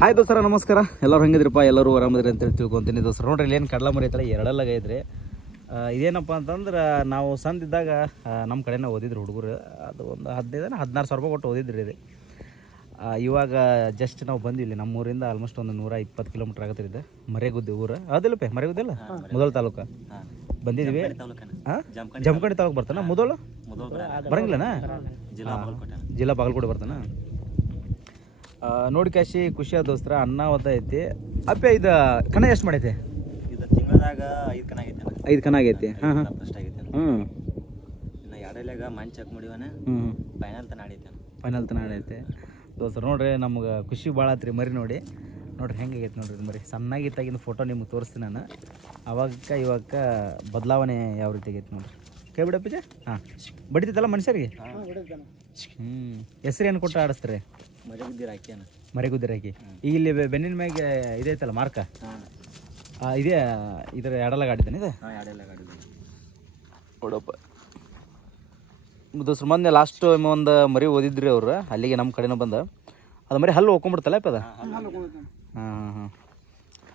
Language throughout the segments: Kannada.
ಹಾಯ್ ದೋಸ್ತರ ನಮಸ್ಕಾರ. ಎಲ್ಲರೂ ಹೆಂಗಿದ್ರಪ್ಪ? ಎಲ್ಲರೂ ಆರಾಮದ್ರಿ ಅಂತೇಳಿ ತಿಳ್ಕೊತೀನಿ ದೋಸ್ತರ. ನೋಡ್ರಿ ಇಲ್ಲಿ ಏನು ಕಡಲ ಮರಿ ಐತಲ್ಲ ಎರಡೆಲ್ಲ ಐತ್ರಿ ಆ, ಇದೇನಪ್ಪ ಅಂತಂದ್ರೆ ನಾವು ಸಂದಿದ್ದಾಗ ನಮ್ಮ ಕಡೆನ ಓದಿದ್ರು ಹುಡುಗರು. ಅದು ಒಂದು ಹದಿನೈದು ಹದಿನಾರು ಸಾವಿರ ರೂಪಾಯಿ ಕೊಟ್ಟು ಓದಿದ್ರಿ ಇದು. ಇವಾಗ ಜಸ್ಟ್ ನಾವು ಬಂದಿಲ್ಲ ನಮ್ಮ ಊರಿಂದ ಆಲ್ಮೋಸ್ಟ್ ಒಂದು ನೂರ ಇಪ್ಪತ್ತು ಕಿಲೋಮೀಟ್ರ್ ಆಗತ್ತಿದೆ ಇದೆ. ಮರೆಗುದ್ದಿ ಊರು. ಹೌದಿಲ್ಲಪ್ಪ ಮರೆಗುದ್ದಿಲ್ಲ ಮೊದಲು ತಾಲೂಕು. ಬಂದಿದ್ವಿ ಜಮಖಂಡಿ ತಾಲೂಕು ಬರ್ತಾನ? ಮೊದಲು? ಬರಂಗಿಲ್ಲನಾ? ಜಿಲ್ಲಾ ಬಾಗಲಕೋಟೆ ಬರ್ತಾನ? ನೋಡಿ ಕಾಶಿ ಖುಷಿ ದೋಸ್ತರ ಅನ್ನ ಒದ್ದ ಐತಿ. ಅಪ್ಪ ಇದು ಕಣ ಎಷ್ಟು ಮಾಡೈತೆ? ಇದು ತಿಂಗಳದಾಗ ಐದು ಕಣ ಆಗೈತೆ ಐದು ಕಣ ಆಗೈತಿ. ಹಾಂ ಹಾಂ. ಫಸ್ಟ್ ಆಗೈತೆ ಹ್ಞೂ ಇನ್ನು ಎರಡಲ್ಲಾಗ ಮನ್ ಚೆಕ್ ಮಾಡಿವನ ಹ್ಞೂ ಫೈನಲ್ ತನ ಆಡೈತೆ ಫೈನಲ್ ತನ ಆಡೈತೆ. ದೋಸ್ತರ ನೋಡ್ರಿ ನಮ್ಗೆ ಖುಷಿ ಭಾಳ ಆತ್ರಿ ಮರಿ ನೋಡಿ. ನೋಡ್ರಿ ಹೆಂಗೆ ಆಗೈತೆ ನೋಡ್ರಿ ಇದು ಮರಿ. ಸಣ್ಣಾಗಿತ್ತಾಗಿನ ಫೋಟೋ ನಿಮ್ಗೆ ತೋರಿಸ್ತೀನಿ ನಾನು. ಅವಾಗಕ್ಕೆ ಇವಾಗ ಬದಲಾವಣೆ ಯಾವ ರೀತಿ ಆಗೈತೆ ನೋಡ್ರಿ? ಕೈ ಬಿಡಪ್ಪಿಜ ಹಾಂ. ಬಡಿತೈತಲ್ಲ ಮನುಷ್ಯರಿಗೆ? ಹ್ಞೂ ಹೆಸ್ರೇನು ಏನು ಕೊಟ್ಟು ಆಡಿಸ್ತಾರೆ ಮಜಾ ಬಿದ್ದಿರ ಹಾಕ್ಯಾನ ಮರಿಗುದ್ದಿರಾಕಿ ಈಗ ಇಲ್ಲಿ ಬೆ- ಬೆನ್ನಿನ ಮ್ಯಾಗೆ ಇದೈತಲ್ಲ ಮಾರ್ಕ? ಇದೇ ಇದರ ಎಡಲ ಗಾಡಿದ್ದಾನೆ ಇದೆ? ನೋಡಪ್ಪ. ದೋಸ್ರ ಸುಮ್ಮನೆ ಲಾಸ್ಟ್ ಟೈಮ್ ಒಂದು ಮರಿ ಓದಿದ್ರಿ ಅವ್ರು. ಅಲ್ಲಿಗೆ ನಮ್ಮ ಕಡೆನೂ ಬಂದ. ಅದು ಮರಿ ಹಲ್ಲು ಹೋಗ್ಕೊಂಬಿಡ್ತಲ್ಲ ಅಪ್ಪ ಅದ? ಹಾಂ ಹಾಂ. ಹಾಂ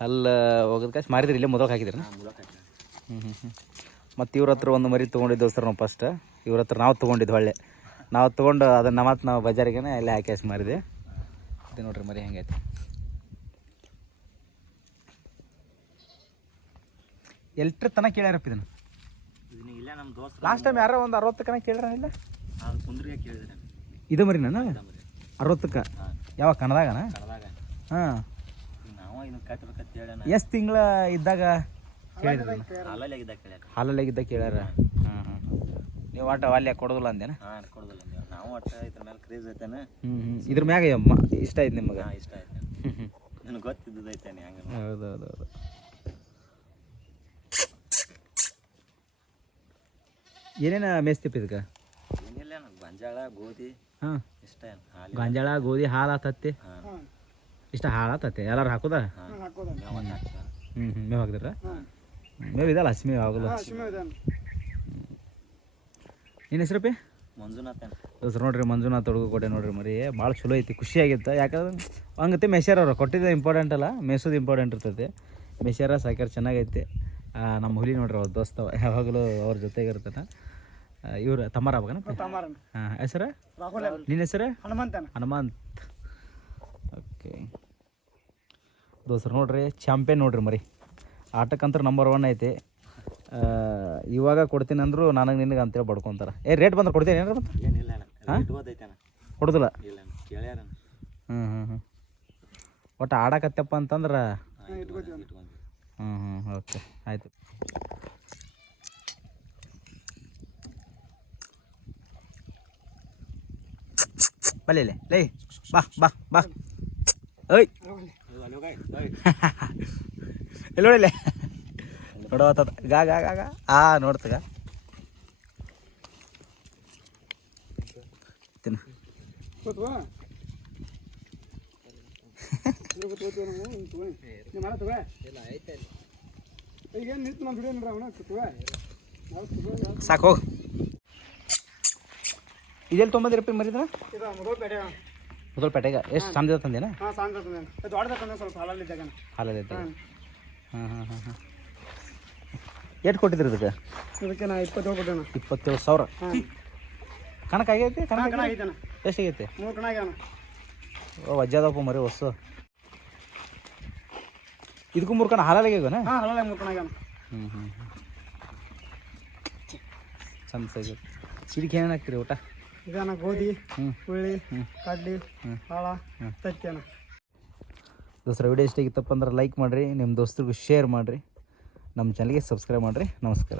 ಹಲ್ಲು ಹೋಗೋದ್ ಕಾಸು ಮಾರಿದ್ರಿ ಇಲ್ಲೇ ಮೊದಲು ಹಾಕಿದ್ರಿ ಹ್ಞೂ ಹ್ಞೂ ಹ್ಞೂ ಮತ್ತು ಇವ್ರ ಹತ್ರ ಒಂದು ಮರಿ ತೊಗೊಂಡಿದ್ದೆವು ಸರ್ ನಾವು ಫಸ್ಟ್ ಇವ್ರ ಹತ್ರ ನಾವು ತೊಗೊಂಡಿದ್ದು ಒಳ್ಳೆ ನಾವು ತೊಗೊಂಡು ಅದನ್ನು ಮತ್ತೆ ನಾವು ಬಜಾರಿಗೆ ಎಲ್ಲ ಹಾಕಿ ಮಾರಿದೆ ಇದು ನೋಡ್ರಿ ಮರಿ ಹೆಂಗೈತೆ ಎಲ್ಟ್ರ ತನಕ ಕೇಳ್ಯಾರಪ್ಪ ಇದನ್ನು? ಇದನ್ನ ಇಲ್ಲೇ ನಮ್ಮ ದೋಸ್ತ ಲಾಸ್ಟ್ ಟೈಮ್ ಯಾರೋ ಒಂದು ಅರವತ್ತು ಕಣ ಕೇಳ್ಯಾರ ಇಲ್ಲ? ಕೇಳಿದ್ರೆ ಇದು ಮರಿ ನಾನು ಅರವತ್ತಕ್ಕೆ? ಯಾವ ಕನ್ನದಾಗನ ಕಣದಾಗ. ಹಾಂ. ಎಷ್ಟು ತಿಂಗಳ ಇದ್ದಾಗ? ಕೇಳಿದ್ರಿ ಹಾಲಲ್ಲಿ ಆಗಿದ್ದಾಗ ಕೇಳ್ಯಾರ. ಹಾಲಲ್ಲಾಗಿದ್ದ ಕೇಳ್ಯಾರ? ಹಾಂ ಹಾಂ ನೀವು ಆಟ ಅಲ್ಲಿ ಕೊಡೋದಿಲ್ಲ ಅಂದೇನ ಹಾಂ ಕೊಡೋದಿಲ್ಲ ನೀವು ನಾವು ಒಟ್ಟು ಇದ್ರ ಮೇಲೆ ಕ್ರೇಜ್ ಐತೇನೆ? ಹ್ಮ್ ಹ್ಞೂ ಇದ್ರ ಮ್ಯಾಗ ಮ- ಇಷ್ಟ ಆಯ್ತು ನಿಮಗೆ? ಹಾಂ ಇಷ್ಟ ಆಯ್ತು ಹ್ಞೂ ಹ್ಞೂ ನನಗೆ ಗೊತ್ತಿದ್ದದ್ದು ಐತೇನೆ ಹಂಗೆ ಹೌದು ಹೌದು ಹೌದು ಏನೇನ ಮೇಸ್ತಿಪ್ಪ ಇದಕ್ಕೆ? ಏನಿಲ್ಲ ನನಗೆ ಬಂಜಾಳ ಗೋಧಿ ಹಾಂ. ಇಷ್ಟ ಗಾಂಜಾಳ ಗೋಧಿ ಹಾಲು ಆತತ್ತಿ? ಇಷ್ಟ ಹಾಲು ಆತತ್ತೆ? ಎಲ್ಲಾರು ಹಾಕೋದ? ಹಾಂ ಹ್ಮ್ ಒಂದು ಹಾಕ್ತಾನೆ ಹ್ಞೂ ಹ್ಞೂ ಮೇವು ಹಾಕ್ತಾರ ಮೇವು ಇದಲ್ಲ ಹಸಿ ಮೇವು ಆಗಲ್ಲ ನಿನ್ನ ಹೆಸ್ರಪ್ಪಿ? ಮಂಜುನಾಥ ದೋಸ್ರು ನೋಡ್ರಿ ಮಂಜುನಾಥ್ ಹುಡುಗ ಕೊಟ್ಟೆ ನೋಡ್ರಿ ಮರಿ. ಭಾಳ ಚಲೋ ಐತಿ ಖುಷಿ ಆಗಿತ್ತು. ಯಾಕಂದ್ರೆ ಹಂಗತ್ತೆ ಮೆಸ್ಯಾರ ಅವ್ರು ಕೊಟ್ಟಿದ್ದು ಇಂಪಾರ್ಟೆಂಟ್ ಅಲ್ಲ ಮೇಸೋದು ಇಂಪಾರ್ಟೆಂಟ್ ಇರ್ತೈತಿ. ಮೆಸ್ಯಾರ ಸಾಕ್ಯಾರ ಚೆನ್ನಾಗೈತಿ. ನಮ್ಮ ಹುಲಿ ನೋಡ್ರಿ ಅವ್ರ ದೋಸ್ತ ಅವ. ಯಾವಾಗಲೂ ಅವ್ರ ಜೊತೆಗೆ ಇರ್ತಾನೆ. ಇವ್ರು ತಮ್ಮಾರ ಆಗ್ಬೇಕನಪ್ಪ ಹಾಂ ಹೆಸರು? ನಿನ್ನ ಹೆಸರು? ಹನುಮಂತ ಹನುಮಂತ್. ಓಕೆ ದೋಸ್ರು ನೋಡ್ರಿ ಚಾಂಪಿಯನ್ ನೋಡ್ರಿ ಮರಿ. ಆಟಕ್ಕಂತೂ ನಂಬರ್ ಒನ್ ಐತಿ. ಇವಾಗ ಕೊಡ್ತೀನಿ ಅಂದ್ರು ನನಗೆ ನಿನಗೆ ಅಂತೇಳಿ ಬಡ್ಕೊಂತಾರೆ. ಏ ರೇಟ್ ಬಂದ್ರೆ ಕೊಡ್ತೀನಿ ಏನಾರ ಬಂತ ಕೊಡೋದಿಲ್ಲ? ಹ್ಞೂ ಹ್ಞೂ ಹ್ಞೂ ಒಟ್ಟು ಆಡಕತ್ತಪ್ಪ ಅಂತಂದ್ರೆ ಹ್ಞೂ ಹ್ಞೂ ಓಕೆ ಆಯಿತು. ಬಲ್ಲಿ ಲೇ ಲೇ ಬಾ ಬಾ ಬಾ. ಓಯ್ ಎಲ್ಲಿ ನೋಡಿಲ್ಲ ನೋಡೋತದ ಗಾ ಗಾ ಗಾ ಗಾ. ಆ ನೋಡ್ತಗ ತಿನ್ನ. ಸಾಕು ಹೋಗು. ಇದೆಲ್ಲಿ ತೊಗೊಂಬಂದಿರಪ್ಪ ಮರಿದ್ರ? ಇದು ಮೊದಲು ಪೇಟೆಗೆ. ಎಷ್ಟು ಸಾಂದ್ರ ತಂದೇನಾ? ಹಾಲಲ್ಲಿ ಇದ್ದಾಗ. ಹಾಂ ಹಾಂ ಹಾಂ ಹಾಂ ಎಷ್ಟು ಕೊಟ್ಟಿದ್ರಿ ಇದಕ್ಕೆ? ಇದಕ್ಕೆ ನಾ ಇಪ್ಪತ್ತೇಳು ಕೊಟ್ಟೆ ಇಪ್ಪತ್ತೇಳು ಸಾವಿರ. ಕಣಕ್ ಆಗೈತಿ? ಕಣ ಕಣಕ್ ಎಷ್ಟು ಆಗೈತಿ? ಮೂರು ಕಣ ಆಗ್ಯಾನ ಓ ವಜ್ಜಾದಪ್ಪ ಮರಿ ಹೊಸ್ಸು. ಇದಕ್ಕೂ ಮೂರು ಕಣ ಹಾಲಲ್ಲಿ ಆಗ್ಯಾವನ? ಹಾಂ ಮೂರು ಕಣ ಆಗ್ಯಾನ ಹ್ಞೂ ಹ್ಞೂ ಚಂದ ಸೈಜ್ ಇದಕ್ಕೆ ಏನೇನು ಹಾಕ್ತೀರಿ ಊಟ? ಇದನ್ನ ಗೋಧಿ ಹ್ಞೂ ಹುಳ್ಳಿ ಕಡ್ಲಿ. ಹಾಳ. ತತ್ತಿ ದೋಸ್ತರ ವಿಡಿಯೋ ಇಷ್ಟ ಅಂದ್ರೆ ಲೈಕ್ ಮಾಡಿರಿ ನಿಮ್ಮ ದೋಸ್ತರಿಗೂ ಶೇರ್ ಮಾಡಿರಿ ನಮ್ಮ ಚಾನಲ್ಗೆ ಸಬ್ಸ್ಕ್ರೈಬ್ ಮಾಡಿರಿ. ನಮಸ್ಕಾರ.